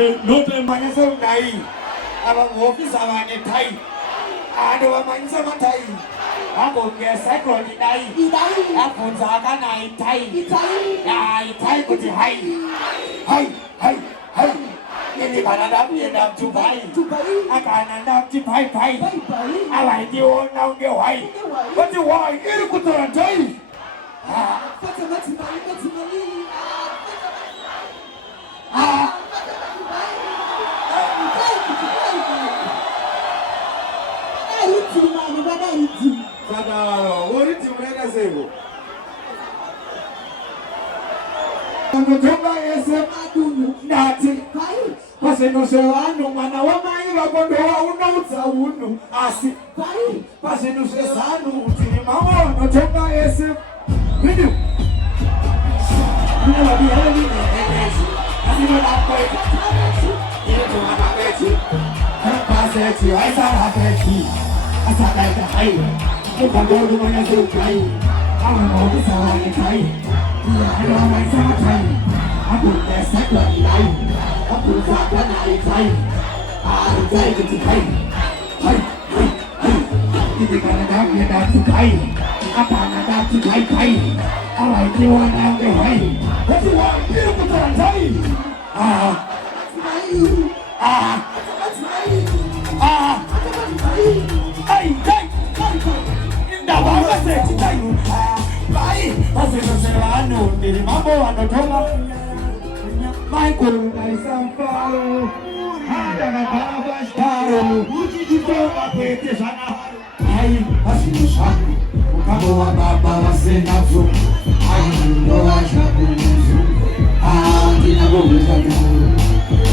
Note Manasa Nai, our office of an Thai, and our Mansa Thai. I will get cyclone in Nai, Apple Zaga Nai Thai, Thai could be high. Ini Canada, we enough to buy. I can't enough to buy. I like you now, go high. What do you want? You could try. Sadaro, what did you make us say? Kutoka yesemadu nati paseno sewanu mana wamaira kondoa unauza unu asi paseno sesanu utini mama kutoka yesem video nina babi hali asino na kweti ile tuna kweti paseti aisara kweti asaka ita hai ukandoa mwana zukai awa mo sawa ni kai I don't like summertime. I put that sack up in life. I put that night time. I take it to pay. Hey. If you're gonna have me down to pay, I'm gonna have to pay. I like you on down the way. What you want? Beautiful time, hey. Hey. Now I'm gonna say to you. Pasino serrano, nili mambo anatoka Michael na Sanfaro hata na baba staro ukijitoa pete sana ai pasino shaka ukabo wa baba wasenazo ai ndo washakuzu ndina gobuza tu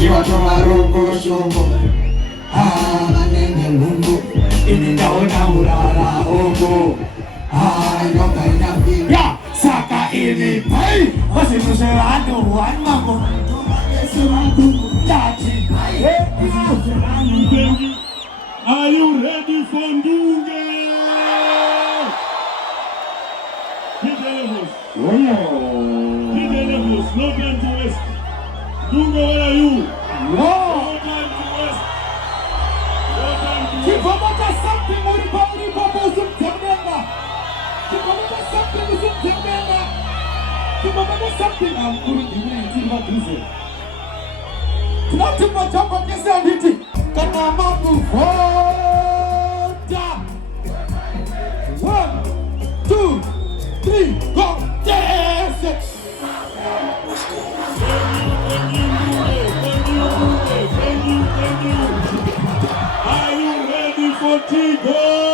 iwa toa rongo shongo manene mungu inaona urara ogo ya saka ini pai masih serano wan mambo Are you ready for Ndunge? Hit the levels. Hit the levels. No time to waste. Ndunge, where are you? No time to waste. No time to waste. Kipamata something muri papo September. Kipamata something I'm going to do what you say. Nothing but talk of this entity. Can I move forward? 1, 2, 3, go! Yes! Thank you. Are you ready for Tigo?